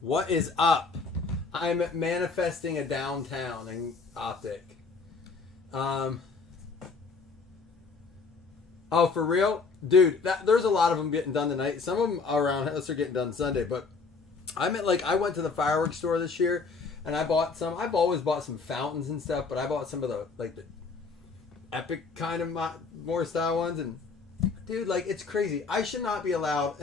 What is up? I'm manifesting a downtown in Optic. Oh, for real? Dude, there's a lot of them getting done tonight. Some of them around us are getting done Sunday, but I went to the fireworks store this year and I bought some. I've always bought some fountains and stuff, but I bought some of the epic kind of more style ones. And dude, it's crazy. I should not be allowed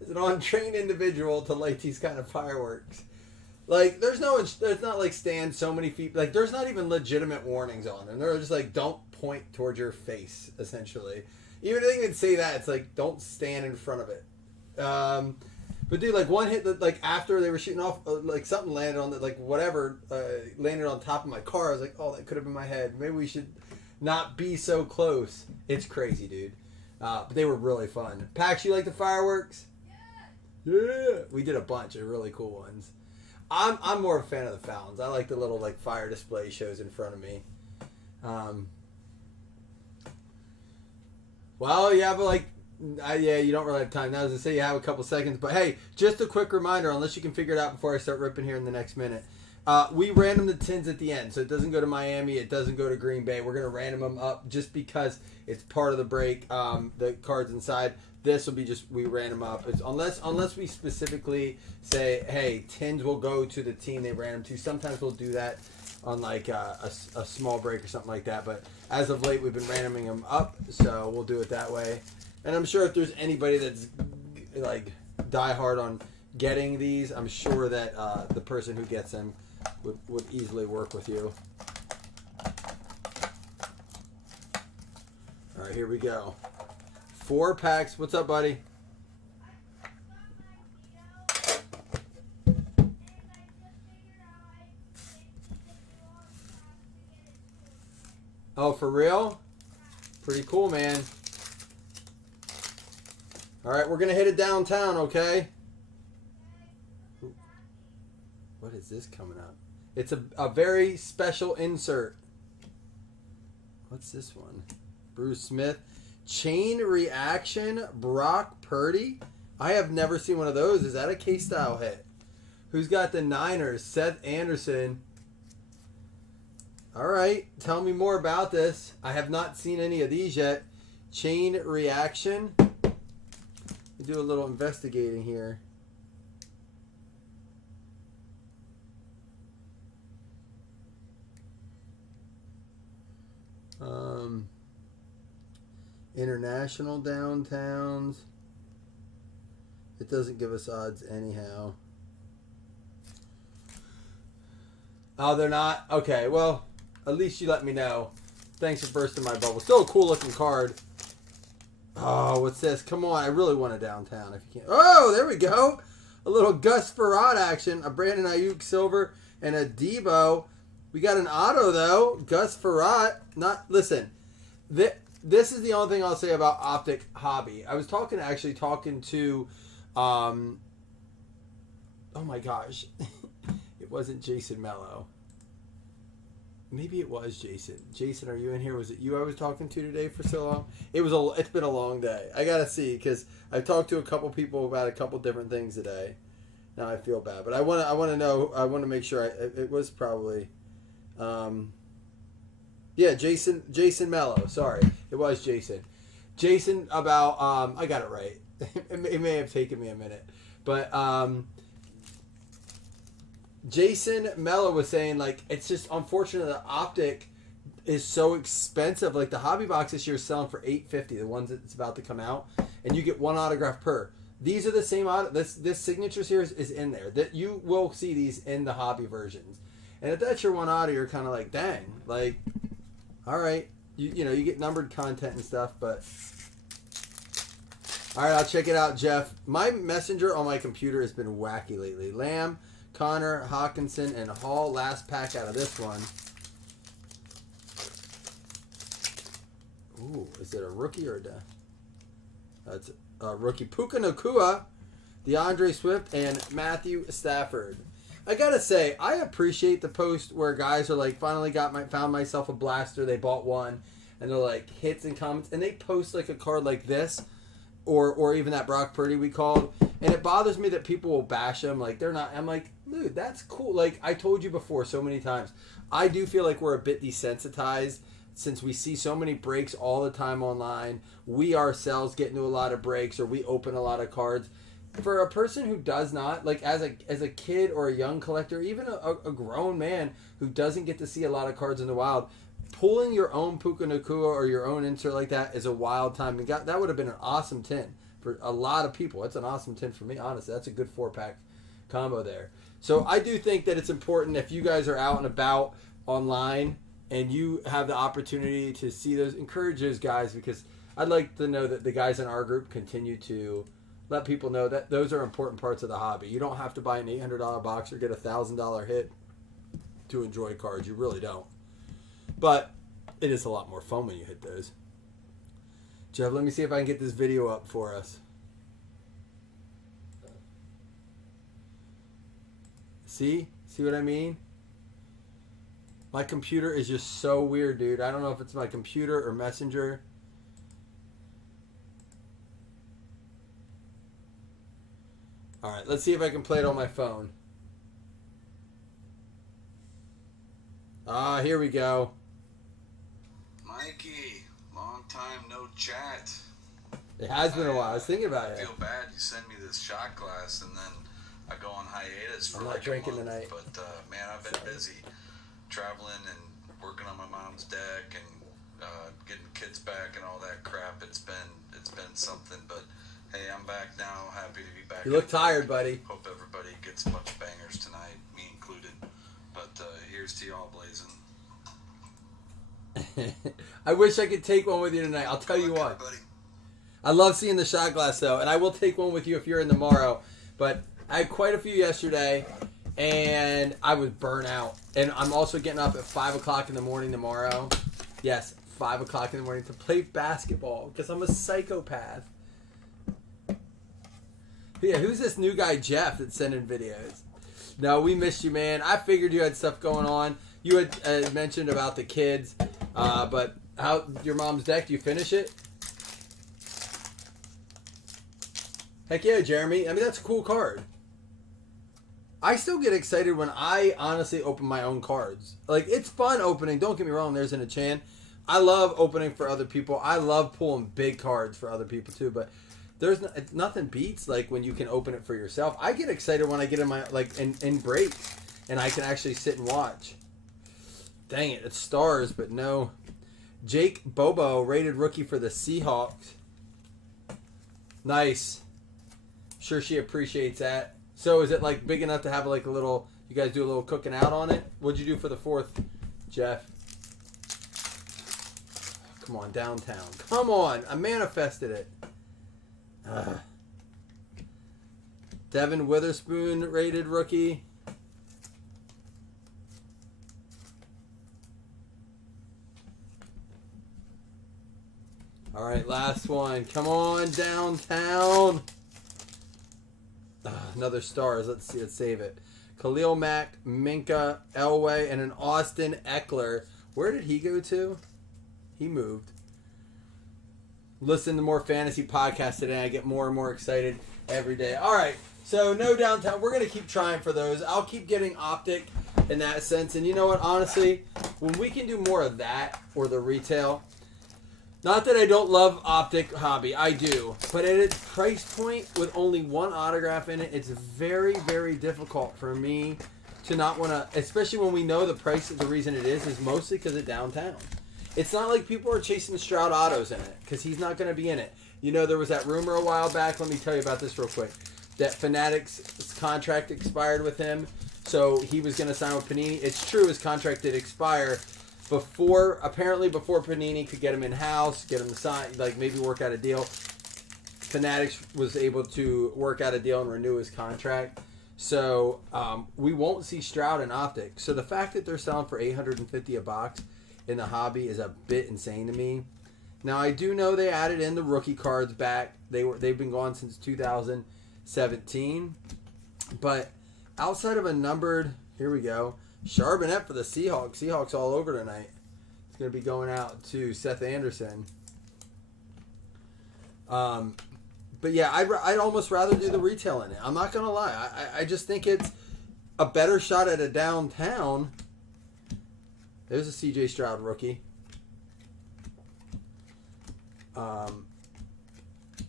as an untrained individual to light these kind of fireworks. There's not stand so many feet. There's not even legitimate warnings on them. They're just don't point towards your face, essentially. Even if they even say that, it's don't stand in front of it. But dude, one hit that, after they were shooting off, something landed on landed on top of my car. I was like, oh, that could have been my head. Maybe we should not be so close. It's crazy, dude. But they were really fun. Pax, you like the fireworks? Yeah. We did a bunch of really cool ones. I'm more of a fan of the fountains. I like the little fire display shows in front of me. Well, yeah, but you don't really have time. Now, as I say, you have a couple seconds. But hey, just a quick reminder, unless you can figure it out before I start ripping here in the next minute. We random the tins at the end, so it doesn't go to Miami, it doesn't go to Green Bay. We're gonna random them up just because it's part of the break. The cards inside. This will be just we random up. It's unless we specifically say, hey, tins will go to the team they random to. Sometimes we'll do that on a small break or something like that. But as of late, we've been randoming them up, so we'll do it that way. And I'm sure if there's anybody that's die hard on getting these, I'm sure that the person who gets them would easily work with you. All right, here we go. 4 packs. What's up, buddy? Oh, for real? Pretty cool, man. All right, we're going to hit it downtown, okay? What is this coming up? It's a very special insert. What's this one? Bruce Smith. Chain Reaction, Brock Purdy. I have never seen one of those. Is that a K-style hit? Who's got the Niners? Seth Anderson. All right. Tell me more about this. I have not seen any of these yet. Chain Reaction. Let me do a little investigating here. International downtowns. It doesn't give us odds anyhow. Oh, they're not? Okay, well, at least you let me know. Thanks for bursting my bubble. Still a cool looking card. Oh, what's this? Come on, I really want a downtown if you can't. Oh, there we go. A little Gus Farad action. A Brandon Ayuk silver and a Debo. We got an auto though. Gus Farad. Listen. This is the only thing I'll say about Optic Hobby. I was talking to, oh my gosh, it wasn't Jason Mello. Maybe it was Jason. Jason, are you in here? Was it you I was talking to today for so long? It's been a long day. I gotta see because I've talked to a couple people about a couple different things today. Now I feel bad, but I want to make sure it was probably. Yeah, Jason Mello. Sorry, it was Jason. Jason about I got it right. It may have taken me a minute, but Jason Mello was saying it's just unfortunate that Optic is so expensive. The hobby box this year is selling for $850. The ones that's about to come out, and you get 1 autograph per. These are the same this signature series is in there. That you will see these in the hobby versions, and if that's your one auto, you're kind of dang, all right, you get numbered content and stuff, but all right, I'll check it out, Jeff. My messenger on my computer has been wacky lately. Lamb, Connor, Hawkinson, and Hall. Last pack out of this one. Ooh, is it a rookie or a? That's rookie. Puka Nakua, DeAndre Swift, and Matthew Stafford. I gotta say, I appreciate the post where guys are like, finally found myself a blaster. They bought one, and they're like hits and comments, and they post like a card like this, or even that Brock Purdy we called, and it bothers me that people will bash them like they're not. I'm like, dude, that's cool. Like I told you before so many times, I do feel like we're a bit desensitized since we see so many breaks all the time online. We ourselves get into a lot of breaks, or we open a lot of cards. For a person who does not, like as a kid or a young collector, even a grown man who doesn't get to see a lot of cards in the wild, pulling your own Puka Nakua or your own insert like that is a wild time. And that would have been an awesome 10 for a lot of people. It's an awesome 10 for me, honestly. That's a good 4-pack combo there. So I do think that it's important if you guys are out and about online and you have the opportunity to see those, encourage those guys, because I'd like to know that the guys in our group continue to let people know that those are important parts of the hobby. You don't have to buy an $800 box or get a $1,000 hit to enjoy cards. You really don't. But it is a lot more fun when you hit those. Jeff, let me see if I can get this video up for us. See what I mean? My computer is just so weird, dude. I don't know if it's my computer or Messenger. All right, let's see if I can play it on my phone. Here we go. Mikey, long time no chat. It has been a while. I was thinking about it. I feel bad. You send me this shot glass, and then I go on hiatus for I'm not like drinking a month. tonight. But man, I've been busy traveling and working on my mom's deck and getting kids back and all that crap. It's been something, but hey, I'm back now. Happy to be back. You look tired, buddy. Hope everybody gets a bunch of bangers tonight, me included. But here's to y'all blazing. I wish I could take one with you tonight. I'll tell you what. Everybody. I love seeing the shot glass, though, and I will take one with you if you're in tomorrow. But I had quite a few yesterday, and I was burnt out. And I'm also getting up at 5 o'clock in the morning tomorrow. Yes, 5 o'clock in the morning to play basketball because I'm a psychopath. Yeah, who's this new guy, Jeff, that's sending videos? No, we missed you, man. I figured you had stuff going on. You had mentioned about the kids, but how your mom's deck? Do you finish it? Heck yeah, Jeremy. I mean, that's a cool card. I still get excited when I honestly open my own cards. Like, it's fun opening. Don't get me wrong. There's an Achan. I love opening for other people. I love pulling big cards for other people too, but nothing beats like when you can open it for yourself. I get excited when I get in my in breaks and I can actually sit and watch. Dang it, it's stars, but no. Jake Bobo, rated rookie for the Seahawks. Nice. Sure, she appreciates that. So is it like big enough to have like a little? You guys do a little cooking out on it. What'd you do for the 4th, Jeff? Come on, downtown. Come on, I manifested it. Devin Witherspoon, rated rookie. All right, last one. Come on, downtown. Another stars. Let's see. Let's save it. Khalil Mack, Minka, Elway, and an Austin Eckler. Where did he go to? He moved. Listen to more fantasy podcasts today. I get more and more excited every day. All right, so no downtown. We're going to keep trying for those. I'll keep getting Optic in that sense. And you know what? Honestly, when we can do more of that or the retail, not that I don't love Optic hobby. I do. But at its price point with only one autograph in it, it's very, very difficult for me to not want to, especially when we know the price, the reason it is mostly because of downtown. It's not like people are chasing Stroud autos in it because he's not going to be in it. You know, there was that rumor a while back. Let me tell you about this real quick. That Fanatics' contract expired with him, so he was going to sign with Panini. It's true, his contract did expire before Panini could get him in-house, get him to sign, like maybe work out a deal. Fanatics was able to work out a deal and renew his contract. So we won't see Stroud and Optic. So the fact that they're selling for $850 a box in the hobby is a bit insane to me. Now I do know they added in the rookie cards back. They've been gone since 2017. But outside of a numbered, here we go, Charbonnet for the Seahawks. Seahawks all over tonight. It's going to be going out to Seth Anderson. But yeah, I'd almost rather do the retail in it. I'm not going to lie. I just think it's a better shot at a downtown. There's a CJ Stroud rookie.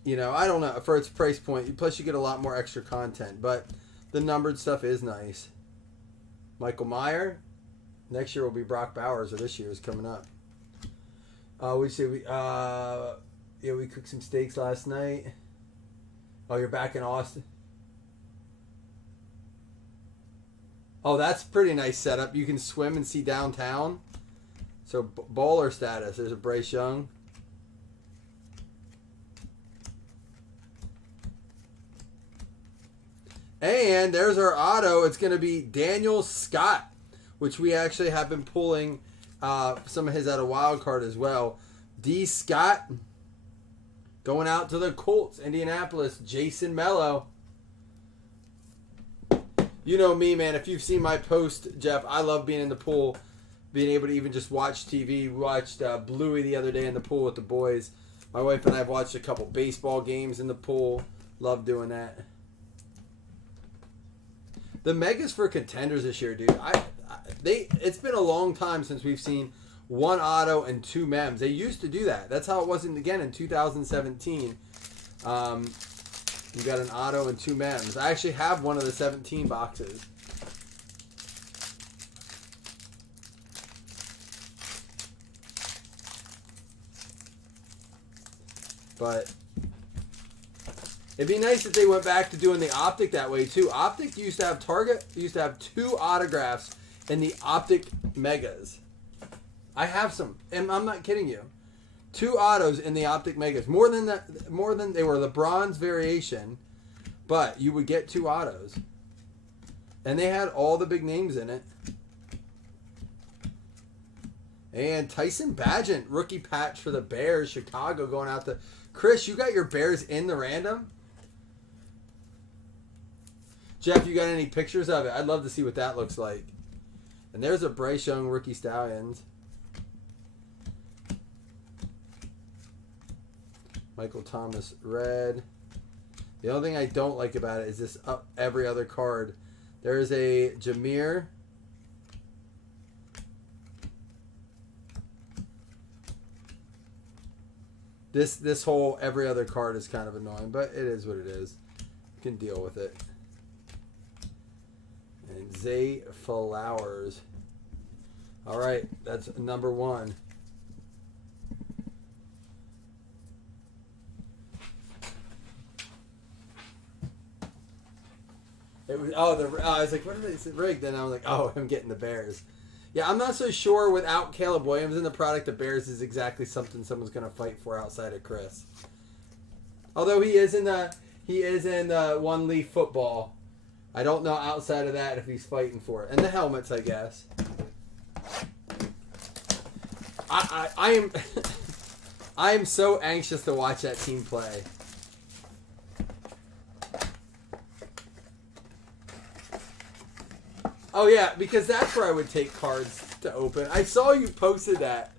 You know, I don't know, for its price point. Plus, you get a lot more extra content. But the numbered stuff is nice. Michael Mayer. Next year will be Brock Bowers, or this year is coming up. We cooked some steaks last night. Oh, you're back in Austin? Oh, that's pretty nice setup. You can swim and see downtown. So, baller status. There's a Bryce Young. And there's our auto. It's going to be Daniel Scott, which we actually have been pulling some of his out of wild card as well. D. Scott going out to the Colts, Indianapolis. Jason Mello. You know me, man. If you've seen my post, Jeff, I love being in the pool, being able to even just watch TV. We watched Bluey the other day in the pool with the boys. My wife and I have watched a couple baseball games in the pool. Love doing that. The megas for contenders this year, dude. It's been a long time since we've seen one auto and two mems. They used to do that. That's how it was in 2017. You got an auto and two mems. I actually have one of the 17 boxes. But it'd be nice if they went back to doing the Optic that way too. Optic used to have two autographs in the Optic Megas. I have some, and I'm not kidding you. 2 autos in the Optic Megas. More than they were the bronze variation, but you would get 2 autos. And they had all the big names in it. And Tyson Bagent, rookie patch for the Bears, Chicago, going out to Chris. You got your Bears in the random? Jeff, you got any pictures of it? I'd love to see what that looks like. And there's a Bryce Young rookie Stallions. Michael Thomas red. The only thing I don't like about it is this every other card. There is a Jameer. This whole every other card is kind of annoying, but it is what it is. You can deal with it. And Zay Flowers. All right, that's number 1. It was I was like, what is it rigged? Then I was like, oh, I'm getting the Bears. Yeah, I'm not so sure without Caleb Williams in the product, the Bears is exactly something someone's going to fight for outside of Chris. Although he is in one leaf football. I don't know outside of that if he's fighting for it. And the helmets, I guess. I am I am so anxious to watch that team play. Oh yeah, because that's where I would take cards to open. I saw you posted that.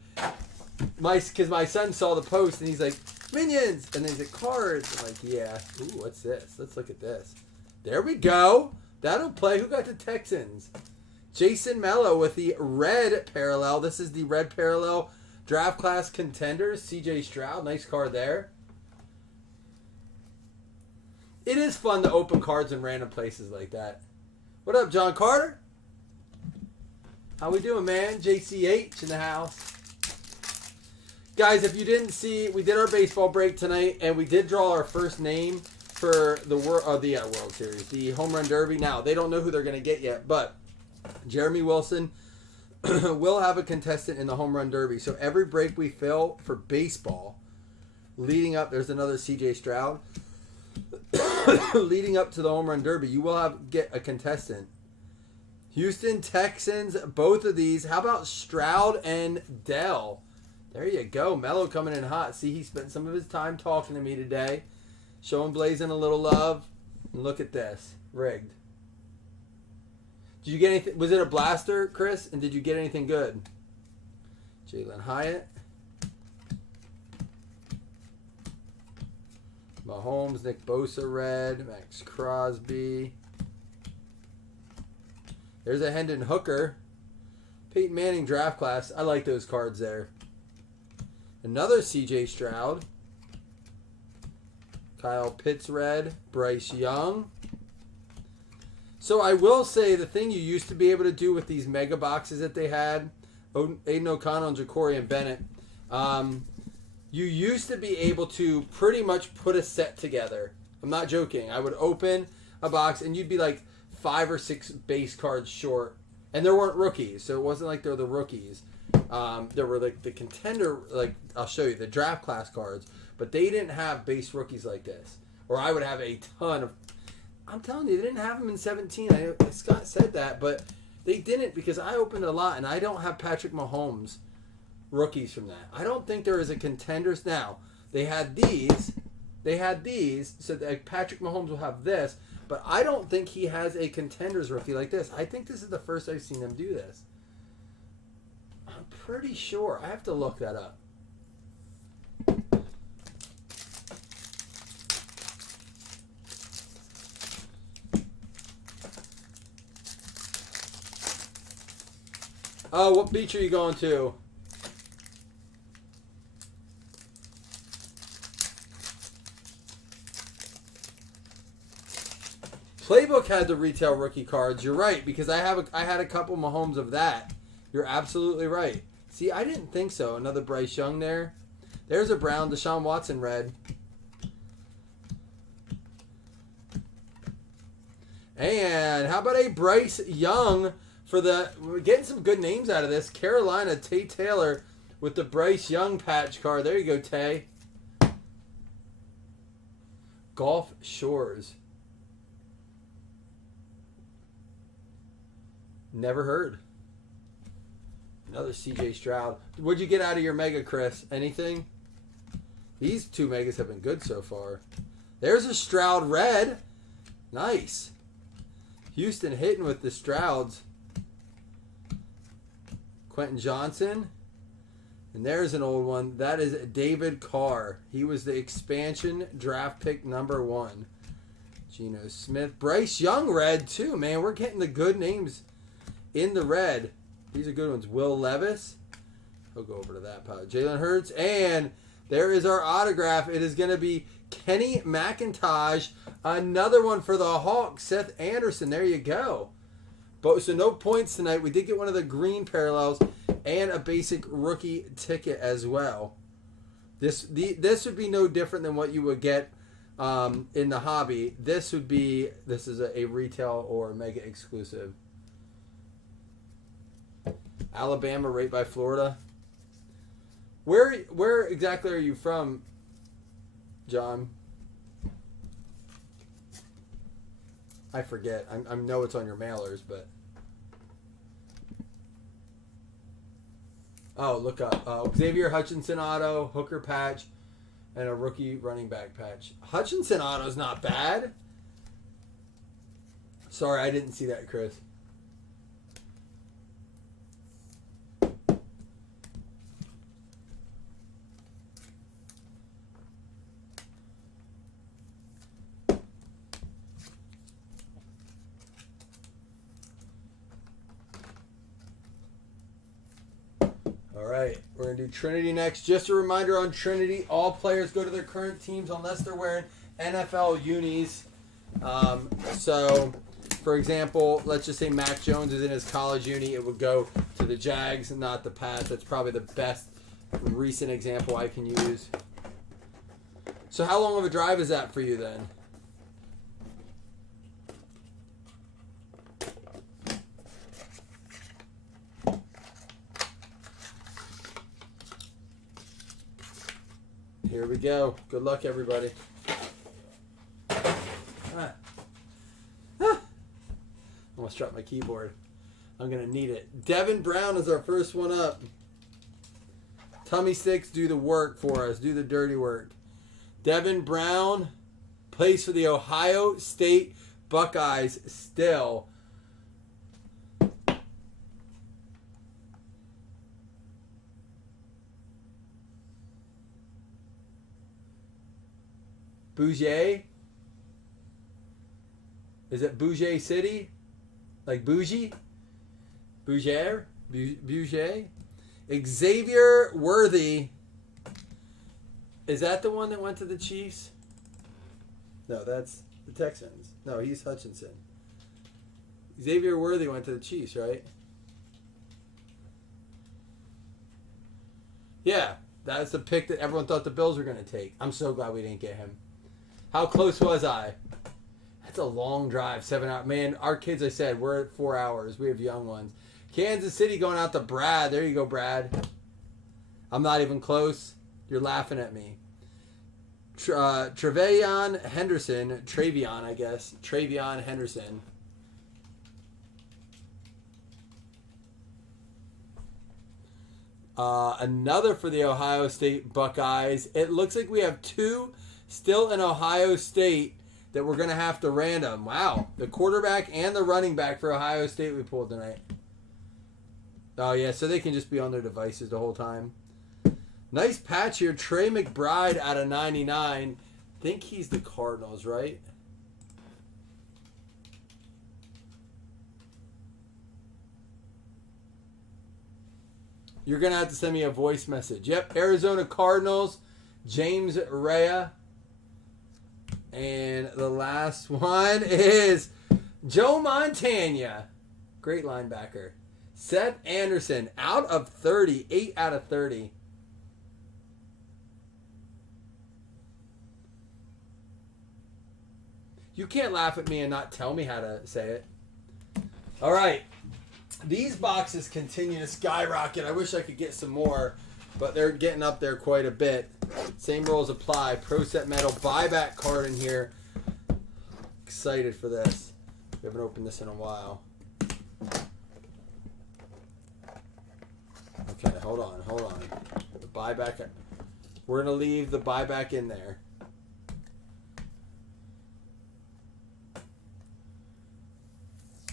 Because my son saw the post and he's like, Minions! And then he's like, cards. I'm like, yeah. Ooh, what's this? Let's look at this. There we go. That'll play. Who got the Texans? Jason Mello with the red parallel. This is the red parallel draft class contenders. CJ Stroud. Nice card there. It is fun to open cards in random places like that. What up, John Carter? How we doing, man? JCH in the house. Guys, if you didn't see, we did our baseball break tonight, and we did draw our first name for the World Series, the Home Run Derby. Now, they don't know who they're going to get yet, but Jeremy Wilson will have a contestant in the Home Run Derby. So every break we fill for baseball, leading up, there's another CJ Stroud, leading up to the Home Run Derby, you will get a contestant. Houston Texans, both of these. How about Stroud and Dell? There you go. Mello coming in hot. See, he spent some of his time talking to me today. Showing Blazing a little love. And look at this. Rigged. Did you get anything? Was it a blaster, Chris? And did you get anything good? Jalen Hyatt. Mahomes, Nick Bosa red. Max Crosby. There's a Hendon Hooker. Peyton Manning draft class. I like those cards there. Another CJ Stroud. Kyle Pitts red. Bryce Young. So I will say the thing you used to be able to do with these mega boxes that they had, Aiden O'Connell and Ja'Cory Bennett, you used to be able to pretty much put a set together. I'm not joking. I would open a box and you'd be like 5 or 6 base cards short. And there weren't rookies, so it wasn't like they're the rookies. There were like the contender, like I'll show you, the draft class cards. But they didn't have base rookies like this. Or I would have a ton of... I'm telling you, they didn't have them in 17. I know Scott said that, but they didn't because I opened a lot, and I don't have Patrick Mahomes rookies from that. I don't think there is a contenders now. They had these, so that Patrick Mahomes will have this, but I don't think he has a contenders rookie like this. I think this is the first I've seen them do this. I'm pretty sure. I have to look that up. Oh, what beach are you going to? Playbook had the retail rookie cards. You're right, because I had a couple Mahomes of that. You're absolutely right. See, I didn't think so. Another Bryce Young there. There's a Brown, Deshaun Watson red. And how about a Bryce Young for the... We're getting some good names out of this. Carolina, Tay Taylor with the Bryce Young patch card. There you go, Tay. Gulf Shores. Never heard. Another CJ Stroud. What'd you get out of your mega, Chris? Anything? These 2 megas have been good so far. There's a Stroud red. Nice. Houston hitting with the Strouds. Quentin Johnson. And there's an old one. That is David Carr. He was the expansion draft pick number 1. Geno Smith. Bryce Young red too, man. We're getting the good names in the red. These are good ones. Will Levis. He'll go over to that pile. Jalen Hurts. And there is our autograph. It is going to be Kenny McIntosh. Another one for the Hawks. Seth Anderson. There you go. So no points tonight. We did get one of the green parallels and a basic rookie ticket as well. This would be no different than what you would get in the hobby. This is a retail or mega exclusive. Alabama right by Florida. Where exactly are you from, John? I forget. I know it's on your mailers, but... Oh, look up. Xavier Hutchinson auto, Hooker patch, and a rookie running back patch. Hutchinson auto's not bad. Sorry, I didn't see that, Chris. All right, we're going to do Trinity next. Just a reminder on Trinity, all players go to their current teams unless they're wearing NFL unis. So, for example, let's just say Mac Jones is in his college uni. It would go to the Jags, not the Pats. That's probably the best recent example I can use. So how long of a drive is that for you then? Here we go. Good luck, everybody. Almost dropped my keyboard. I'm going to need it. Devin Brown is our first one up. Tummy sticks do the work for us. Do the dirty work. Devin Brown plays for the Ohio State Buckeyes still. Bougie? Is it Bougie City? Like bougie? Bouger? Bouger? Xavier Worthy. Is that the one that went to the Chiefs? No, that's the Texans. No, he's Hutchinson. Xavier Worthy went to the Chiefs, right? Yeah, that's the pick that everyone thought the Bills were going to take. I'm so glad we didn't get him. How close was I? That's a long drive, 7 hours. Man, our kids, I said, we're at 4 hours. We have young ones. Kansas City going out to Brad. There you go, Brad. I'm not even close. You're laughing at me. Travion Henderson. Travion, I guess. Travion Henderson. Another for the Ohio State Buckeyes. It looks like we have 2 still in Ohio State that we're going to have to random. Wow. The quarterback and the running back for Ohio State we pulled tonight. Oh, yeah, so they can just be on their devices the whole time. Nice patch here. Trey McBride out of 99. I think he's the Cardinals, right? You're going to have to send me a voice message. Yep, Arizona Cardinals, James Rea. And the last one is Joe Montana. Great linebacker. Seth Anderson, out of 30. 8 out of 30. You can't laugh at me and not tell me how to say it. All right. These boxes continue to skyrocket. I wish I could get some more, but they're getting up there quite a bit. Same rules apply. Pro Set Metal buyback card in here. Excited for this. We haven't opened this in a while. Okay, hold on. The buyback. We're going to leave the buyback in there.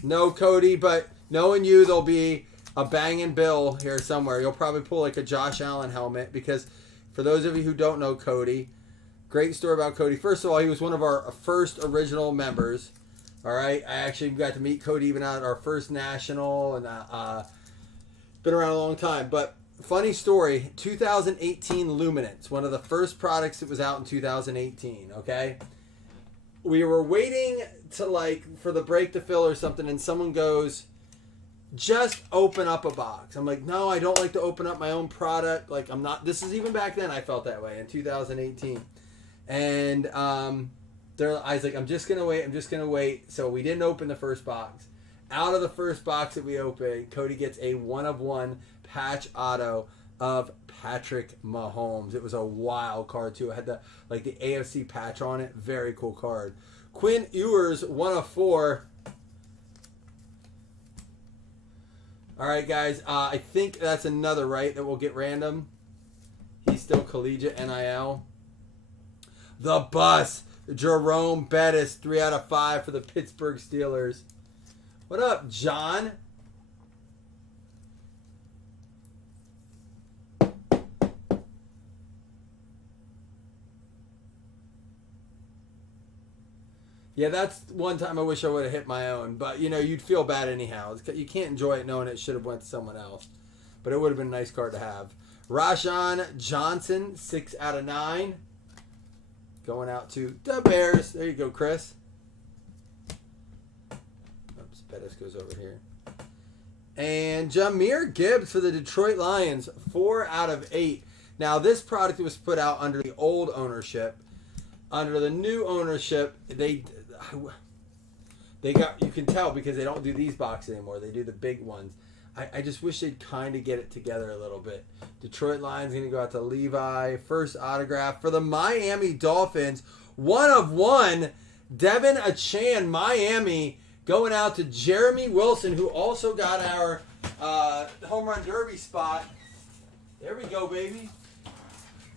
No, Cody, but knowing you, there'll be a banging bill here somewhere. You'll probably pull like a Josh Allen helmet because for those of you who don't know Cody, great story about Cody. First of all, he was one of our first original members. All right, I actually got to meet Cody even at our first national, and been around a long time. But funny story, 2018 Luminance, one of the first products that was out in 2018. Okay, we were waiting to for the break to fill or something, and someone goes, just open up a box. I'm like, no, I don't like to open up my own product. Like, I'm not, this is even back then I felt that way in 2018. And I was like, I'm just going to wait. So we didn't open the first box. Out of the first box that we opened, Cody gets a 1-of-1 patch auto of Patrick Mahomes. It was a wild card too. It had the AFC patch on it. Very cool card. Quinn Ewers, 1-of-4. All right, guys. I think that's another, right, that we'll get random. He's still collegiate NIL. The Bus, Jerome Bettis, 3 out of 5 for the Pittsburgh Steelers. What up, John? Yeah, that's one time I wish I would have hit my own. But, you'd feel bad anyhow. You can't enjoy it knowing it should have went to someone else. But it would have been a nice card to have. Rajon Johnson, 6 out of 9. Going out to the Bears. There you go, Chris. Oops, Bettis goes over here. And Jahmyr Gibbs for the Detroit Lions, 4 out of 8. Now, this product was put out under the old ownership. Under the new ownership, they got, you can tell because they don't do these boxes anymore. They do the big ones. I just wish they'd kind of get it together a little bit. Detroit Lions going to go out to Levi. First autograph for the Miami Dolphins. 1-of-1. Devin Achan, Miami, going out to Jeremy Wilson, who also got our home run derby spot There we go, baby.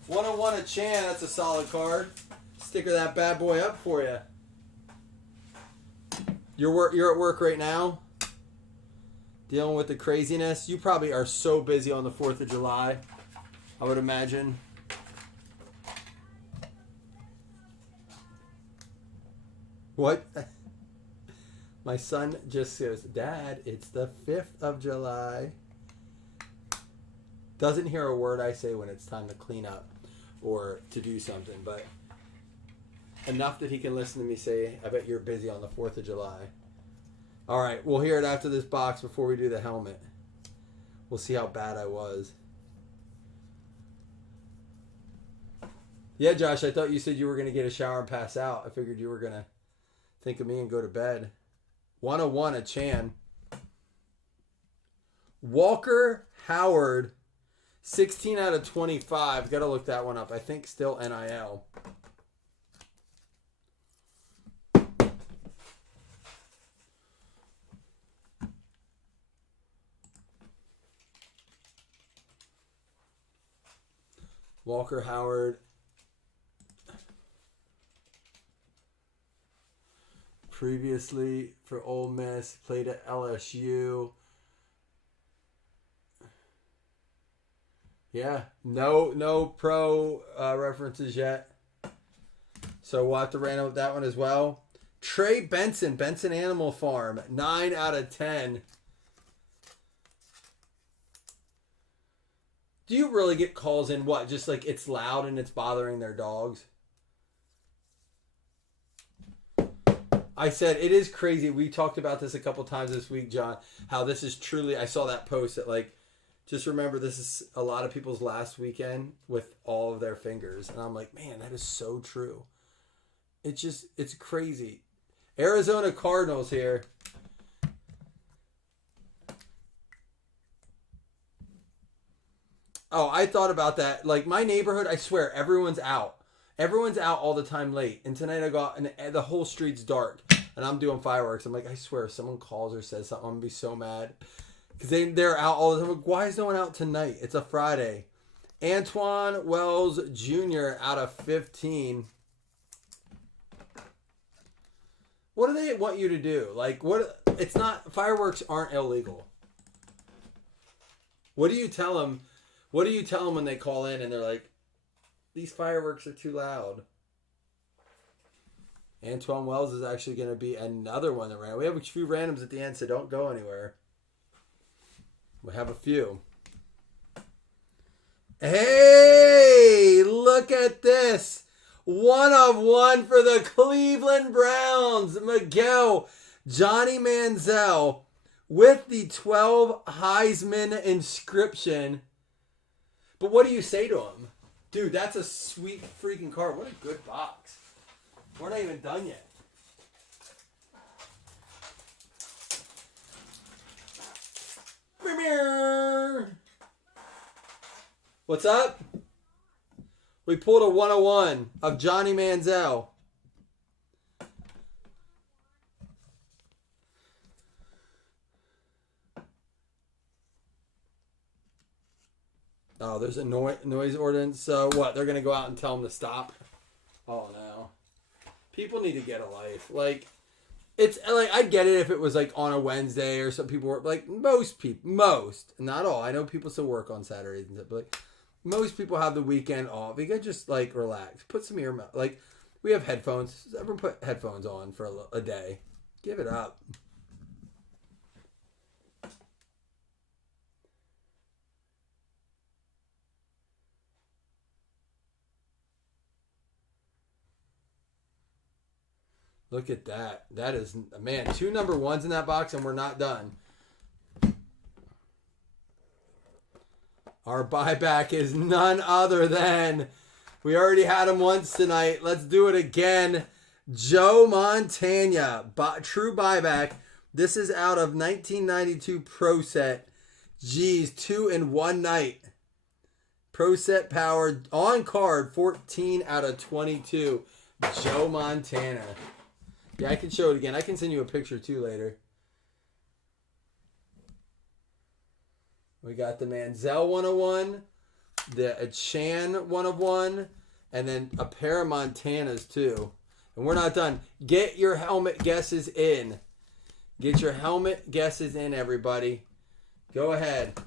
101 a Chan. That's a solid card. Sticker that bad boy up for you. You're at work right now, dealing with the craziness. You probably are so busy on the 4th of July, I would imagine. What? My son just goes, Dad, it's the 5th of July. Doesn't hear a word I say when it's time to clean up or to do something, but enough that he can listen to me say, I bet you're busy on the 4th of July. All right, we'll hear it after this box before we do the helmet. We'll see how bad I was. Yeah, Josh, I thought you said you were going to get a shower and pass out. I figured you were going to think of me and go to bed. 101 a Chan. Walker Howard, 16 out of 25. Got to look that one up. I think still NIL. Walker Howard. Previously for Ole Miss, played at LSU. Yeah, no pro references yet. So we'll have to random that one as well. Trey Benson Animal Farm, 9 out of 10. Do you really get calls in what? Just like it's loud and it's bothering their dogs? I said it is crazy. We talked about this a couple times this week, John, how this is truly, I saw that post that like, just remember this is a lot of people's last weekend with all of their fingers. And I'm like, man, that is so true. It's crazy. Arizona Cardinals here. Oh, I thought about that. Like my neighborhood, I swear, everyone's out. Everyone's out all the time late. And tonight I got, and the whole street's dark. And I'm doing fireworks. I'm like, I swear, if someone calls or says something, I'm going to be so mad. Because they're out all the time. I'm like, why is no one out tonight? It's a Friday. Antoine Wells Jr. out of 15. What do they want you to do? Like, what? It's not, fireworks aren't illegal. What do you tell them? What do you tell them when they call in and they're like, these fireworks are too loud? Antoine Wells is actually going to be another one that ran. We have a few randoms at the end, so don't go anywhere. We have a few. Hey, look at this. 1 of 1 for the Cleveland Browns. Miguel Johnny Manziel with the 12 Heisman inscription. But what do you say to him? Dude, that's a sweet freaking card. What a good box. We're not even done yet. What's up? We pulled a 101 of Johnny Manziel. Oh, there's a noise ordinance. So what? They're going to go out and tell them to stop? Oh, no. People need to get a life. Like, it's like, I'd get it if it was like on a Wednesday or some people work. Like, most, not all. I know people still work on Saturdays and stuff, but like, most people have the weekend off. You can just like relax. Put some like, we have headphones. Everyone put headphones on for a day. Give it up. Look at that. That is, man, 2 number 1s in that box and we're not done. Our buyback is none other than, we already had him once tonight. Let's do it again. Joe Montana, true buyback. This is out of 1992 Pro Set. Geez, 2 in one night. Pro Set powered on card, 14 out of 22. Joe Montana. Yeah, I can show it again. I can send you a picture too later. We got the Manziel 101, a Chan 1 of 1, and then a pair of Montanas too. And we're not done. Get your helmet guesses in. Get your helmet guesses in, everybody. Go ahead.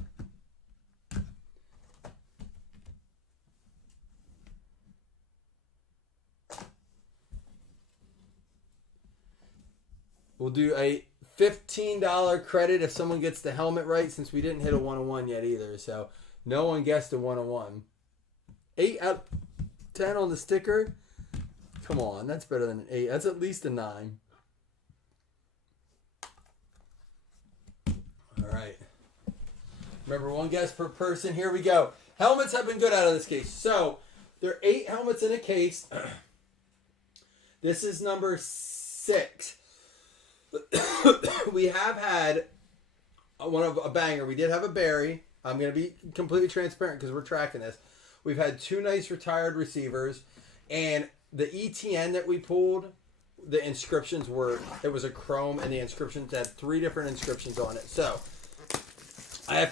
We'll do a $15 credit if someone gets the helmet right, since we didn't hit a 101 yet either. So no one guessed a 101. 8 out of 10 on the sticker. Come on, that's better than an 8. That's at least a 9. All right. Remember, 1 guess per person. Here we go. Helmets have been good out of this case. So there are 8 helmets in a case. This is number 6. We have had a banger. We did have a Barry. I'm going to be completely transparent because we're tracking this. We've had 2 nice retired receivers, and the ETN that we pulled, the inscriptions it was a chrome, and the inscriptions had 3 different inscriptions on it. So I'm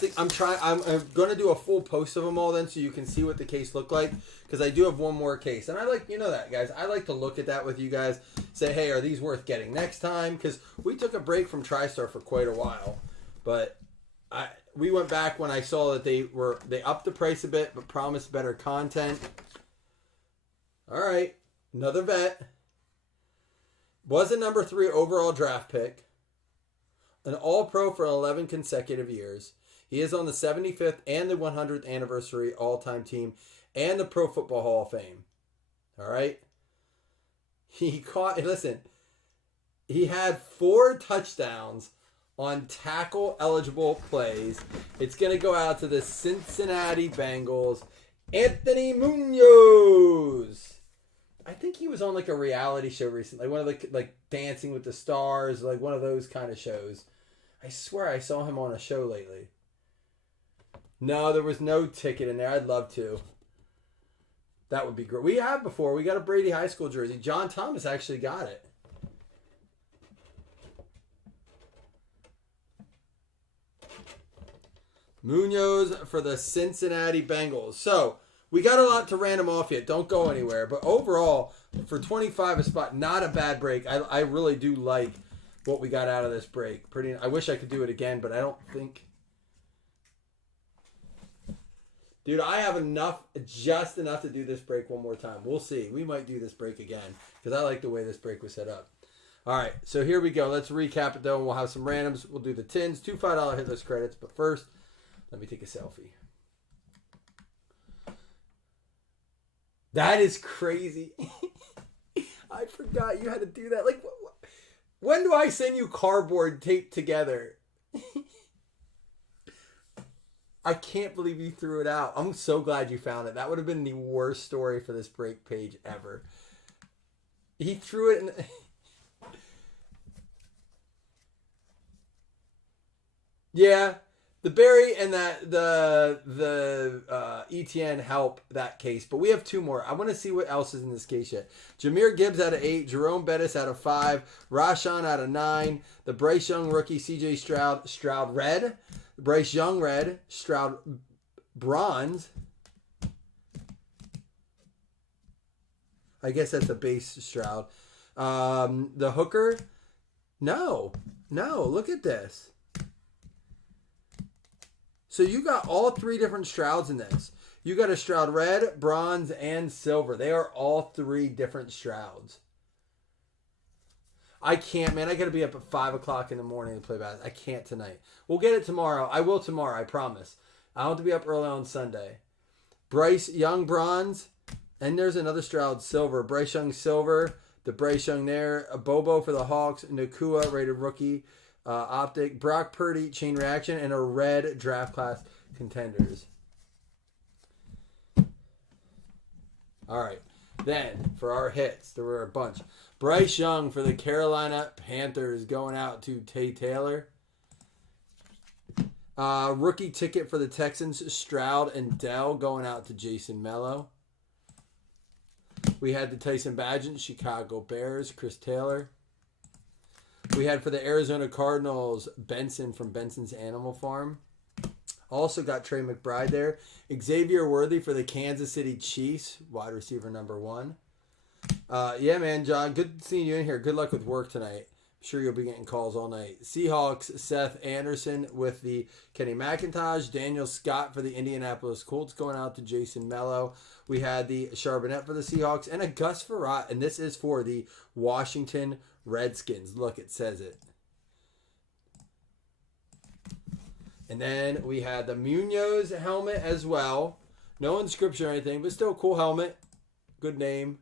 going to do a full post of them all then, so you can see what the case looked like, because I do have one more case, and I like, that, guys. I like to look at that with you guys. Say, hey, are these worth getting next time? Because we took a break from TriStar for quite a while, but we went back when I saw that they upped the price a bit, but promised better content. All right, another vet. Was a number 3 overall draft pick, an All-Pro for 11 consecutive years. He is on the 75th and the 100th anniversary all-time team and the Pro Football Hall of Fame. All right. He had 4 touchdowns on tackle-eligible plays. It's going to go out to the Cincinnati Bengals, Anthony Munoz. I think he was on like a reality show recently, one of the like Dancing with the Stars, like one of those kind of shows. I swear I saw him on a show lately. No, there was no ticket in there. I'd love to. That would be great. We have before. We got a Brady High School jersey. John Thomas actually got it. Munoz for the Cincinnati Bengals. So, we got a lot to random off yet. Don't go anywhere. But overall, for 25 a spot, not a bad break. I really do like what we got out of this break. I wish I could do it again, but I don't think... Dude, I have just enough to do this break one more time. We'll see. We might do this break again because I like the way this break was set up. All right, so here we go. Let's recap it, though, and we'll have some randoms. We'll do the tins, 2 $5 hit list credits. But first, let me take a selfie. That is crazy. I forgot you had to do that. Like, when do I send you cardboard taped together? I can't believe you threw it out. I'm so glad you found it. That would have been the worst story for this break page ever. He threw it in... Yeah, the Barry and the ETN help that case, but we have 2 more. I want to see what else is in this case yet. Jahmyr Gibbs out of 8, Jerome Bettis out of 5, Rashawn out of 9, the Bryce Young rookie, CJ Stroud red, Bryce Young red, Stroud bronze. I guess that's a base Stroud. The hooker, no, look at this. So you got all 3 different Strouds in this. You got a Stroud red, bronze, and silver. They are all 3 different Strouds. I can't, man. I got to be up at 5 o'clock in the morning to play basketball. I can't tonight. We'll get it tomorrow. I will tomorrow, I promise. I'll have to be up early on Sunday. Bryce Young bronze. And there's another Stroud silver. Bryce Young silver. The Bryce Young there. A Bobo for the Hawks. Nakua rated rookie. Optic, Brock Purdy, chain reaction, and a red draft class contenders. All right. Then, for our hits, there were a bunch. Bryce Young for the Carolina Panthers going out to Tay Taylor. Rookie ticket for the Texans, Stroud and Dell going out to Jason Mello. We had the Tyson Bagent, Chicago Bears, Chris Taylor. We had for the Arizona Cardinals, Benson from Benson's Animal Farm. Also got Trey McBride there. Xavier Worthy for the Kansas City Chiefs, wide receiver number 1. Yeah, man, John, good seeing you in here. Good luck with work tonight. I'm sure you'll be getting calls all night. Seahawks, Seth Anderson with the Kenny McIntosh. Daniel Scott for the Indianapolis Colts going out to Jason Mello. We had the Charbonnet for the Seahawks and a Gus Farrat, and this is for the Washington Redskins. Look, it says it. And then we had the Munoz helmet as well. No inscription or anything, but still a cool helmet. Good name.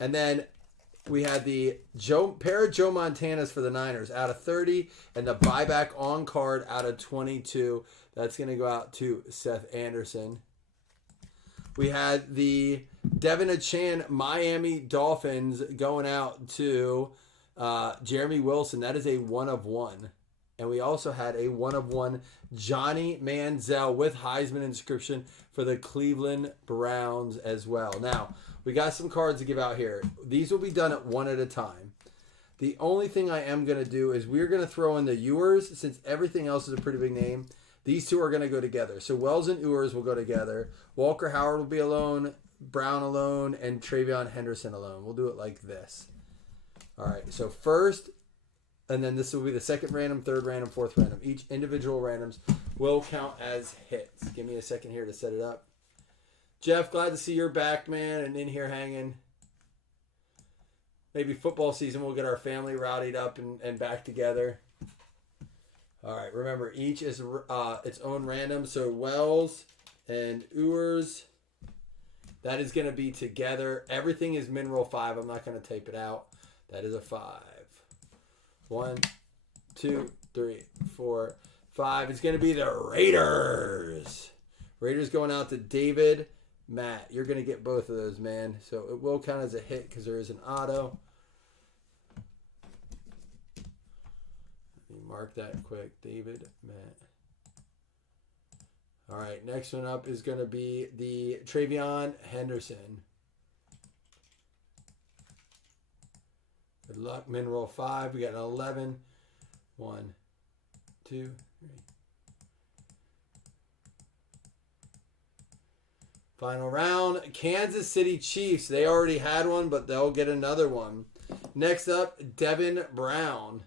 And then we had the pair of Joe Montanas for the Niners out of 30 and the buyback on card out of 22. That's going to go out to Seth Anderson. We had the Devin Achan Miami Dolphins going out to Jeremy Wilson. That is a 1 of 1. And we also had a 1 of 1 Johnny Manziel with Heisman inscription for the Cleveland Browns as well. Now, we got some cards to give out here. These will be done at one at a time. The only thing I am going to do is we're going to throw in the Ewers, since everything else is a pretty big name. These two are going to go together. So Wells and Ewers will go together. Walker Howard will be alone, Brown alone, and Travion Henderson alone. We'll do it like this. All right, so first, and then this will be the second random, third random, fourth random. Each individual randoms will count as hits. Give me a second here to set it up. Jeff, glad to see you're back, man, and in here hanging. Maybe football season we'll get our family rowdied up and back together. All right, remember, each is its own random. So Wells and Ewers, that is going to be together. Everything is min roll 5. I'm not going to tape it out. That is a 5. 1, 2, 3, 4, 5. It's going to be the Raiders. Raiders going out to David. Matt, you're going to get both of those, man. So it will count as a hit because there is an auto. Let me mark that quick. David, Matt. All right, next one up is going to be the Travion Henderson. Good luck. Min roll 5. We got an 11. 1, 2, 3. Final round. Kansas City Chiefs. They already had one, but they'll get another one. Next up, Devin Brown.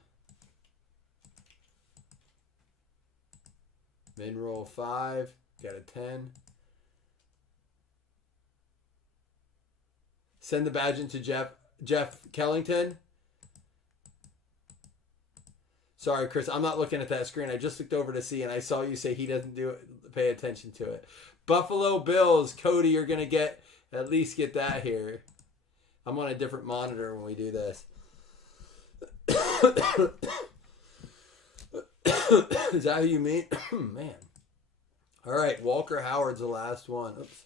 Min roll 5. Got a 10. Send the badge into Jeff Kellington. Sorry, Chris, I'm not looking at that screen. I just looked over to see, and I saw you say he doesn't pay attention to it. Buffalo Bills. Cody, you're going to at least get that here. I'm on a different monitor when we do this. Is that who you mean? Man. All right, Walker Howard's the last one. Oops.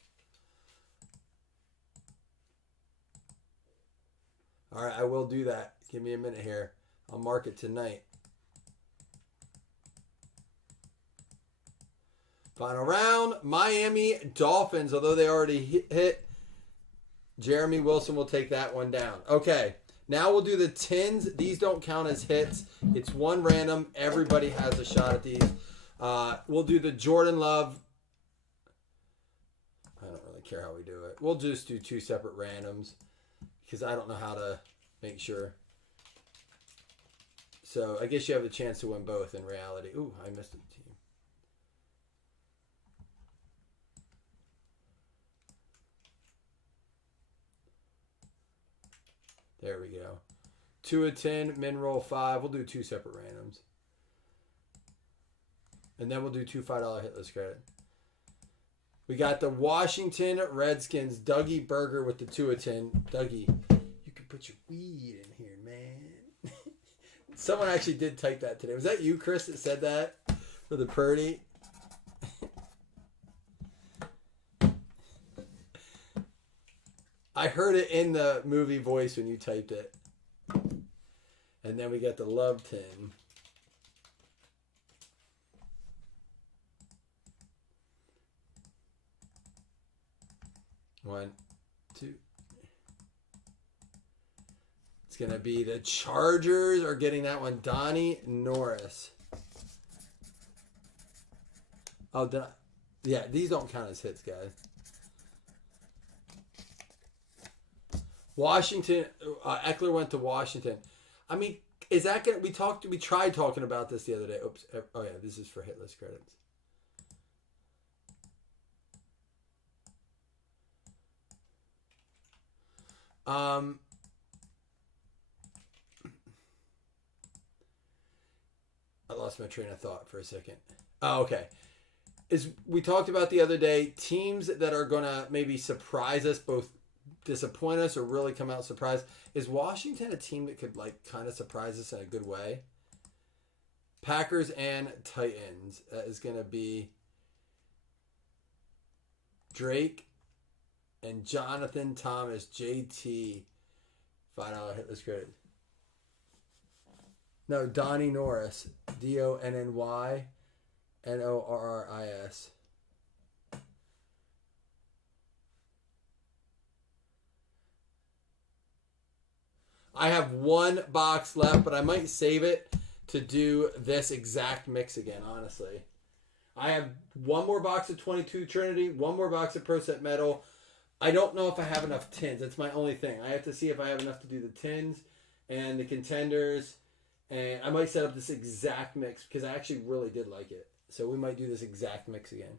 All right, I will do that. Give me a minute here. I'll mark it tonight. Final round, Miami Dolphins. Although they already hit, Jeremy Wilson will take that one down. Okay, now we'll do the tins. These don't count as hits. It's one random. Everybody has a shot at these. We'll do the Jordan Love. I don't really care how we do it. We'll just do 2 separate randoms because I don't know how to make sure. So I guess you have a chance to win both in reality. Ooh, I missed a team. There we go. 2 of 10, min roll 5. We'll do 2 separate randoms. And then we'll do 2 $5 hit list credit. We got the Washington Redskins, Dougie Berger with the 2 of 10. Dougie, you can put your weed in here, man. Someone actually did type that today. Was that you, Chris, that said that for the Purdy? I heard it in the movie voice when you typed it. And then we got the Love tin. One, 2. It's going to be the Chargers are getting that one. Donnie Norris. Oh, did I? Yeah, these don't count as hits, guys. Washington, Eckler went to Washington. I mean, is that gonna? We tried talking about this the other day. Oops. Oh yeah, this is for hit list credits. I lost my train of thought for a second. Oh, okay. We talked about the other day teams that are gonna maybe surprise us, both disappoint us or really come out surprised. Is Washington a team that could like kind of surprise us in a good way? Packers and Titans. That is gonna be Drake and Jonathan Thomas, JT. $5 hit list credit. No, Donnie Norris, DonnyNorris. I have one box left, but I might save it to do this exact mix again, honestly. I have one more box of 22 Trinity, one more box of Pro Set Metal. I don't know if I have enough tins. That's my only thing. I have to see if I have enough to do the tins and the contenders. And I might set up this exact mix because I actually really did like it. So we might do this exact mix again.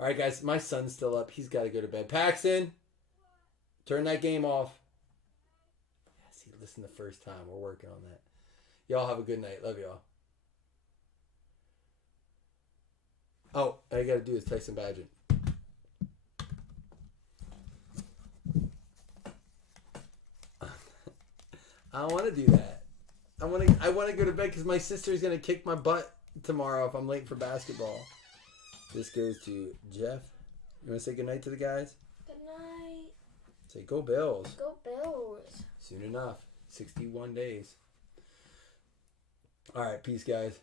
All right, guys. My son's still up. He's got to go to bed. Paxton, turn that game off. Yes, he listened the first time. We're working on that. Y'all have a good night. Love y'all. Oh, all you got to do is Tyson Badgett. I don't want to do that. I want to go to bed because my sister's gonna kick my butt tomorrow if I'm late for basketball. This goes to Jeff. You want to say goodnight to the guys? Good night. Say go Bills. Go Bills. Soon enough. 61 days. All right, peace, guys.